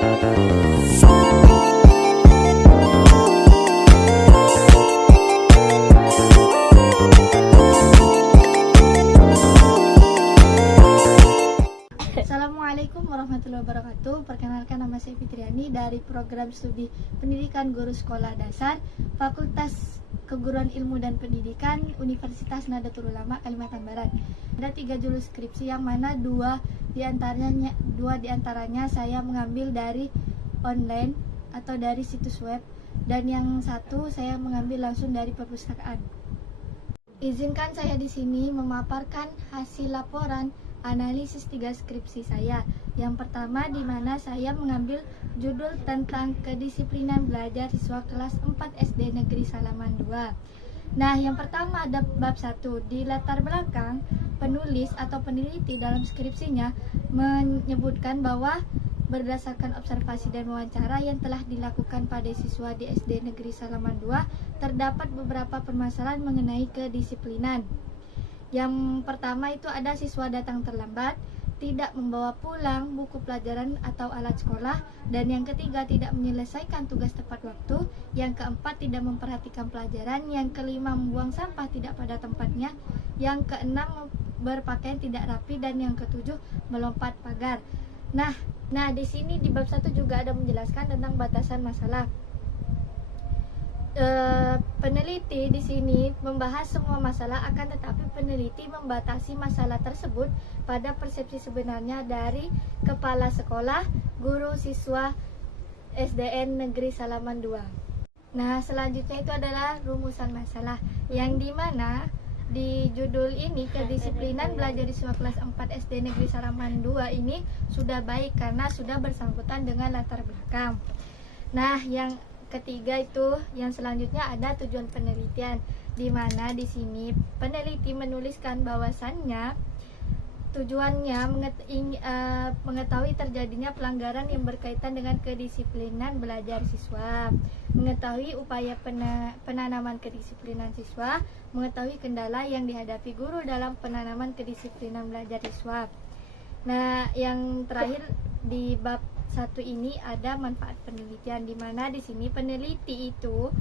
Assalamualaikum warahmatullahi wabarakatuh. Perkenalkan, nama saya Fitriani dari Program Studi Pendidikan Guru Sekolah Dasar Fakultas Keguruan Ilmu dan Pendidikan Universitas Nahdlatul Ulama Kalimantan Barat. Ada 3 judul skripsi yang mana dua diantaranya saya mengambil dari online atau dari situs web, dan yang satu saya mengambil langsung dari perpustakaan. Izinkan saya di sini memaparkan hasil laporan analisis 3 skripsi saya. Yang pertama, di mana saya mengambil judul tentang kedisiplinan belajar siswa kelas 4 SD Negeri Salaman 2. Nah, yang pertama ada bab 1. Di latar belakang, penulis atau peneliti dalam skripsinya menyebutkan bahwa berdasarkan observasi dan wawancara yang telah dilakukan pada siswa di SD Negeri Salaman 2, terdapat beberapa permasalahan mengenai kedisiplinan. Yang pertama itu ada siswa datang terlambat, tidak membawa pulang buku pelajaran atau alat sekolah, dan yang ketiga tidak menyelesaikan tugas tepat waktu, yang keempat tidak memperhatikan pelajaran, yang kelima membuang sampah tidak pada tempatnya, yang keenam berpakaian tidak rapi, dan yang ketujuh melompat pagar. Nah di sini di bab 1 juga ada menjelaskan tentang batasan masalah. Peneliti di sini membahas semua masalah, akan tetapi peneliti membatasi masalah tersebut pada persepsi sebenarnya dari kepala sekolah, guru, siswa SDN Negeri Salaman 2. Nah, selanjutnya itu adalah rumusan masalah, yang dimana di judul ini kedisiplinan belajar di siswa kelas 4 SD Negeri Salaman 2 ini sudah baik karena sudah bersangkutan dengan latar belakang. Nah, yang ketiga itu yang selanjutnya ada tujuan penelitian, di mana di sini peneliti menuliskan bahwasannya tujuannya mengetahui terjadinya pelanggaran yang berkaitan dengan kedisiplinan belajar siswa, mengetahui upaya penanaman kedisiplinan siswa, mengetahui kendala yang dihadapi guru dalam penanaman kedisiplinan belajar siswa. Nah, yang terakhir di bab 1 ini ada manfaat penelitian, di mana di sini peneliti itu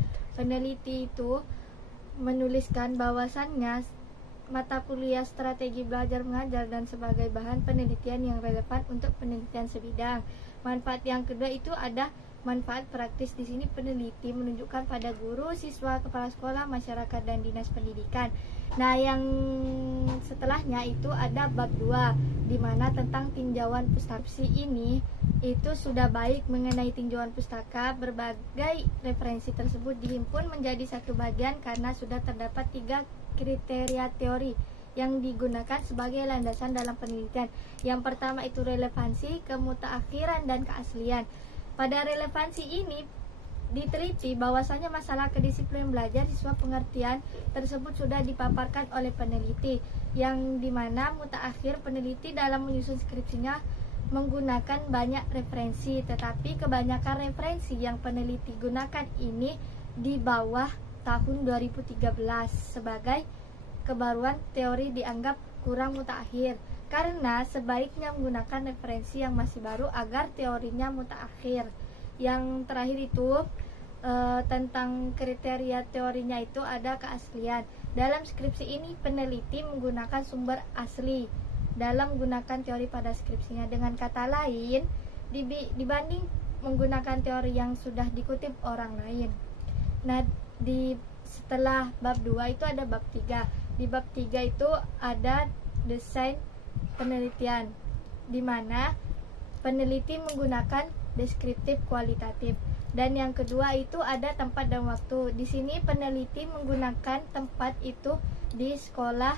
menuliskan bahwasannya mata kuliah strategi belajar mengajar dan sebagai bahan penelitian yang relevan untuk penelitian sebidang. Manfaat yang kedua itu ada manfaat praktis. Di sini peneliti menunjukkan pada guru, siswa, kepala sekolah, masyarakat, dan dinas pendidikan. Nah, yang setelahnya itu ada bab 2, di mana tentang tinjauan pustaka. Ini itu sudah baik mengenai tinjauan pustaka. Berbagai referensi tersebut dihimpun menjadi satu bagian karena sudah terdapat 3 kriteria teori yang digunakan sebagai landasan dalam penelitian. Yang pertama itu relevansi, kemutakhiran, dan keaslian. Pada relevansi ini diteliti bahwasanya masalah kedisiplinan belajar siswa pengertian tersebut sudah dipaparkan oleh peneliti, yang dimana mutakhir peneliti dalam menyusun skripsinya menggunakan banyak referensi, tetapi kebanyakan referensi yang peneliti gunakan ini di bawah tahun 2013. Sebagai kebaruan teori dianggap kurang mutakhir, karena sebaiknya menggunakan referensi yang masih baru agar teorinya mutakhir. Yang terakhir itu tentang kriteria teorinya itu ada keaslian. Dalam skripsi ini peneliti menggunakan sumber asli dalam menggunakan teori pada skripsinya. Dengan kata lain, dibanding menggunakan teori yang sudah dikutip orang lain. Nah, setelah bab 2 itu ada bab 3. Di bab 3 itu ada desain penelitian, di mana peneliti menggunakan deskriptif kualitatif. Dan yang kedua itu ada tempat dan waktu. Di sini peneliti menggunakan tempat itu di sekolah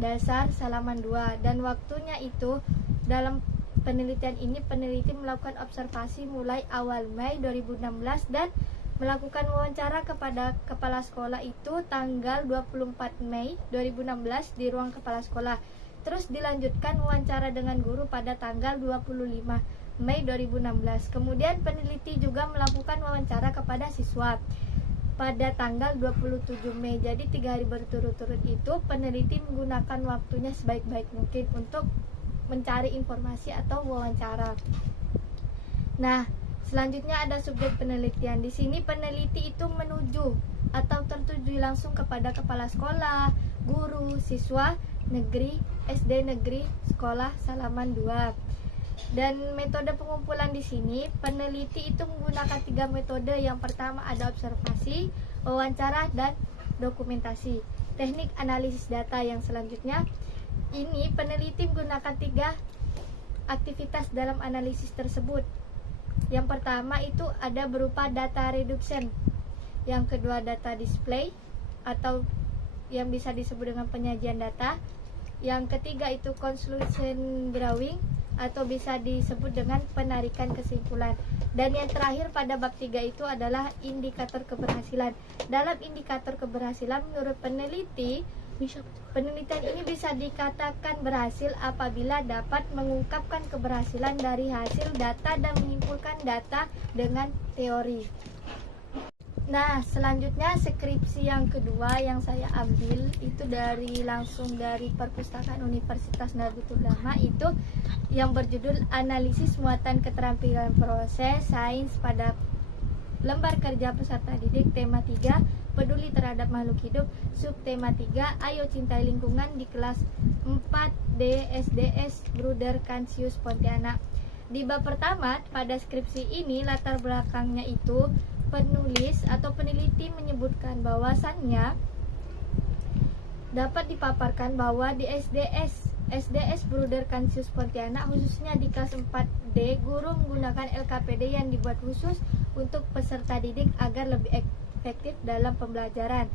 dasar Salaman 2, dan waktunya itu dalam penelitian ini peneliti melakukan observasi mulai awal Mei 2016 dan melakukan wawancara kepada kepala sekolah itu tanggal 24 Mei 2016 di ruang kepala sekolah. Terus dilanjutkan wawancara dengan guru pada tanggal 25 Mei 2016. Kemudian peneliti juga melakukan wawancara kepada siswa pada tanggal 27 Mei. Jadi 3 hari berturut-turut itu peneliti menggunakan waktunya sebaik-baik mungkin untuk mencari informasi atau wawancara. Nah, selanjutnya ada subjek penelitian. Di sini peneliti itu menuju atau tertuju langsung kepada kepala sekolah, guru, siswa negeri, SD negeri, sekolah Salaman 2. Dan metode pengumpulan di sini, peneliti itu menggunakan 3 metode. Yang pertama ada observasi, wawancara, dan dokumentasi. Teknik analisis data yang selanjutnya, ini peneliti menggunakan 3 aktivitas dalam analisis tersebut. Yang pertama itu ada berupa data reduction, yang kedua data display atau yang bisa disebut dengan penyajian data, yang ketiga itu conclusion drawing atau bisa disebut dengan penarikan kesimpulan, dan yang terakhir pada bab 3 itu adalah indikator keberhasilan. Dalam indikator keberhasilan menurut peneliti, penelitian ini bisa dikatakan berhasil apabila dapat mengungkapkan keberhasilan dari hasil data dan menyimpulkan data dengan teori. Nah, selanjutnya skripsi yang kedua yang saya ambil itu langsung dari Perpustakaan Universitas Nahdlatul Ulama, itu yang berjudul Analisis Muatan Keterampilan Proses Sains pada Lembar Kerja Peserta Didik, tema 3 Peduli Terhadap Makhluk Hidup, subtema 3 Ayo Cintai Lingkungan, di kelas 4D SDS Bruder Kansius Pontianak. Di bab pertama pada skripsi ini latar belakangnya itu penulis atau peneliti menyebutkan bahwasannya dapat dipaparkan bahwa di SDS Bruder Kansius Pontianak, khususnya di kelas 4D, guru menggunakan LKPD yang dibuat khusus untuk peserta didik agar lebih efektif dalam pembelajaran.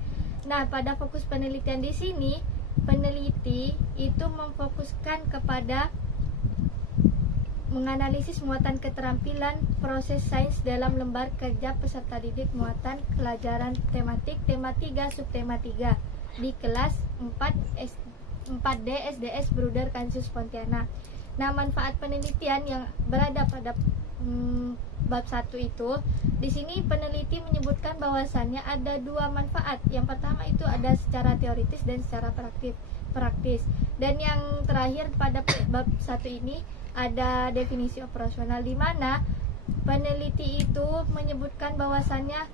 Nah, pada fokus penelitian di sini, peneliti itu memfokuskan kepada menganalisis muatan keterampilan proses sains dalam lembar kerja peserta didik muatan pelajaran tematik, tema 3 subtema 3 di kelas 4D SDS Bruder Kansius Pontianak. Nah, manfaat penelitian yang berada pada bab 1 itu, di sini peneliti menyebutkan bahwasannya ada 2 manfaat. Yang pertama itu ada secara teoritis dan secara praktis. Dan yang terakhir pada bab 1 ini ada definisi operasional, di mana peneliti itu menyebutkan bahwasannya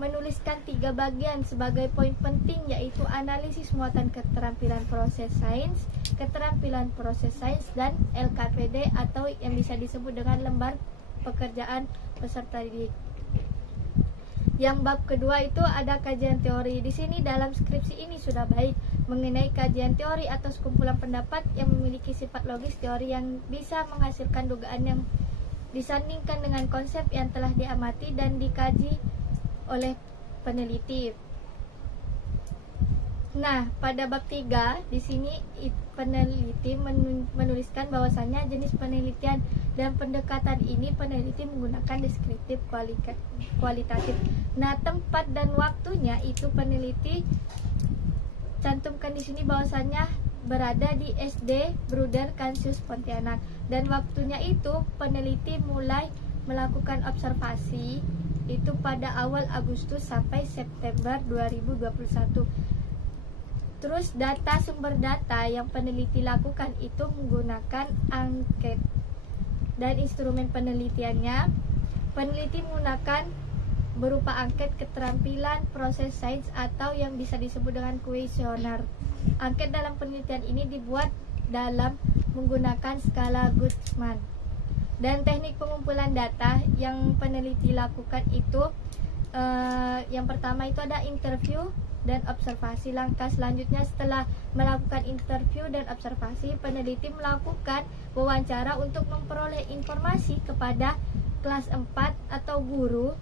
menuliskan 3 bagian sebagai poin penting, yaitu analisis muatan keterampilan proses sains, keterampilan proses sains, dan LKPD atau yang bisa disebut dengan lembar pekerjaan peserta didik. Yang bab kedua itu ada kajian teori. Di sini dalam skripsi ini sudah baik mengenai kajian teori atau sekumpulan pendapat yang memiliki sifat logis teori yang bisa menghasilkan dugaan yang disandingkan dengan konsep yang telah diamati dan dikaji oleh peneliti. Nah, pada bab 3 di sini peneliti menuliskan bahwasannya jenis penelitian dan pendekatan ini peneliti menggunakan deskriptif kualitatif. Nah, tempat dan waktunya itu peneliti cantumkan di sini bahwasannya berada di SD Bruder Kansius Pontianak, dan waktunya itu peneliti mulai melakukan observasi itu pada awal Agustus sampai September 2021. Terus sumber data yang peneliti lakukan itu menggunakan angket. Dan instrumen penelitiannya, peneliti menggunakan berupa angket keterampilan proses sains atau yang bisa disebut dengan kuesioner. Angket dalam penelitian ini dibuat dalam menggunakan skala Gutzman. Dan teknik pengumpulan data yang peneliti lakukan itu yang pertama itu ada interview dan observasi. Langkah selanjutnya setelah melakukan interview dan observasi, peneliti melakukan wawancara untuk memperoleh informasi kepada kelas 4 atau guru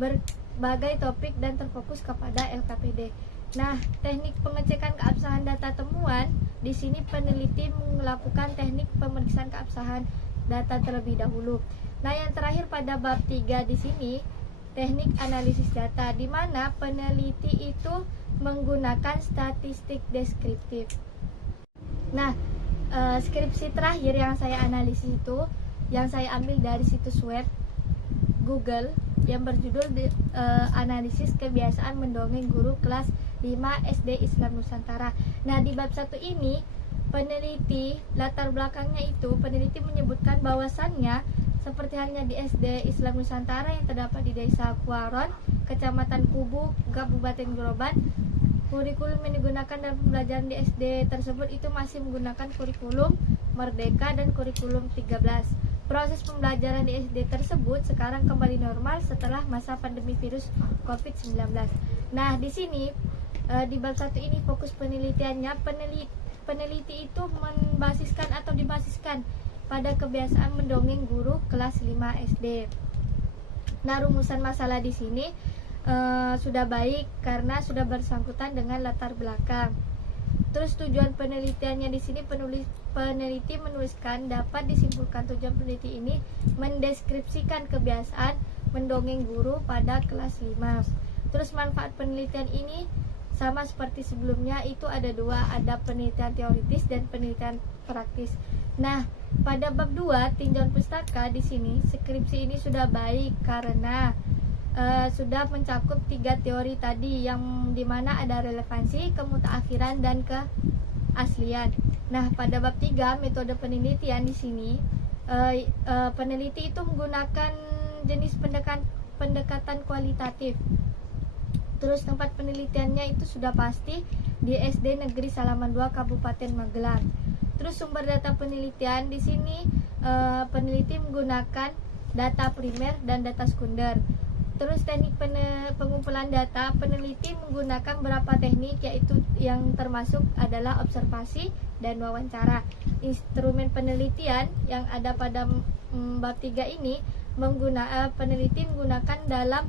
berbagai topik dan terfokus kepada LKPD. Nah, teknik pengecekan keabsahan data temuan, di sini peneliti melakukan teknik pemeriksaan keabsahan data terlebih dahulu. Nah, yang terakhir pada bab 3 di sini teknik analisis data, di mana peneliti itu menggunakan statistik deskriptif. Nah, skripsi terakhir yang saya analisis itu yang saya ambil dari situs web Google yang berjudul analisis kebiasaan mendongeng guru kelas 5 SD Islam Nusantara. Nah, di bab 1 ini peneliti latar belakangnya itu peneliti menyebutkan bahwasannya seperti halnya di SD Islam Nusantara yang terdapat di Desa Kuaron, Kecamatan Kubu, Kabupaten Groban. Kurikulum yang digunakan dalam pembelajaran di SD tersebut itu masih menggunakan kurikulum Merdeka dan kurikulum 13. Proses pembelajaran di SD tersebut sekarang kembali normal setelah masa pandemi virus COVID-19. Nah, di sini di bab 1 ini fokus penelitiannya, peneliti itu dibasiskan pada kebiasaan mendongeng guru kelas 5 SD. Nah, rumusan masalah di sini sudah baik karena sudah bersangkutan dengan latar belakang. Terus tujuan penelitiannya di sini peneliti menuliskan dapat disimpulkan tujuan peneliti ini mendeskripsikan kebiasaan mendongeng guru pada kelas 5. Terus manfaat penelitian ini sama seperti sebelumnya, itu ada dua, ada penelitian teoritis dan penelitian praktis. Nah, pada bab 2 tinjauan pustaka di sini skripsi ini sudah baik karena sudah mencakup 3 teori tadi yang dimana ada relevansi, kemutakhiran dan keaslian. Nah, pada bab 3 metode penelitian di sini peneliti itu menggunakan jenis pendekatan kualitatif. Terus tempat penelitiannya itu sudah pasti di SD Negeri Salaman 2 Kabupaten Magelang. Terus sumber data penelitian di sini peneliti menggunakan data primer dan data sekunder. Terus teknik pengumpulan data, peneliti menggunakan beberapa teknik, yaitu yang termasuk adalah observasi dan wawancara. Instrumen penelitian yang ada pada bab 3 ini peneliti menggunakan dalam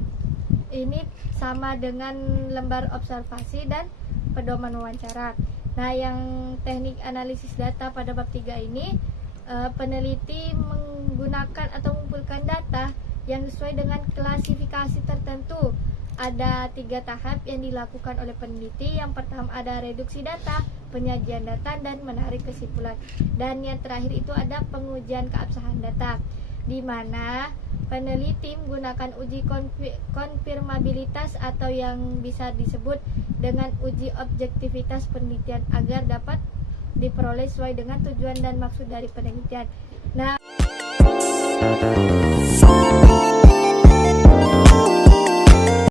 ini sama dengan lembar observasi dan pedoman wawancara. Nah, yang teknik analisis data pada bab 3 ini peneliti menggunakan atau mengumpulkan data yang sesuai dengan klasifikasi tertentu. Ada 3 tahap yang dilakukan oleh peneliti. Yang pertama ada reduksi data, penyajian data, dan menarik kesimpulan. Dan yang terakhir itu ada pengujian keabsahan data, di mana peneliti menggunakan uji konfirmabilitas atau yang bisa disebut dengan uji objektivitas penelitian agar dapat diperoleh sesuai dengan tujuan dan maksud dari penelitian. Nah,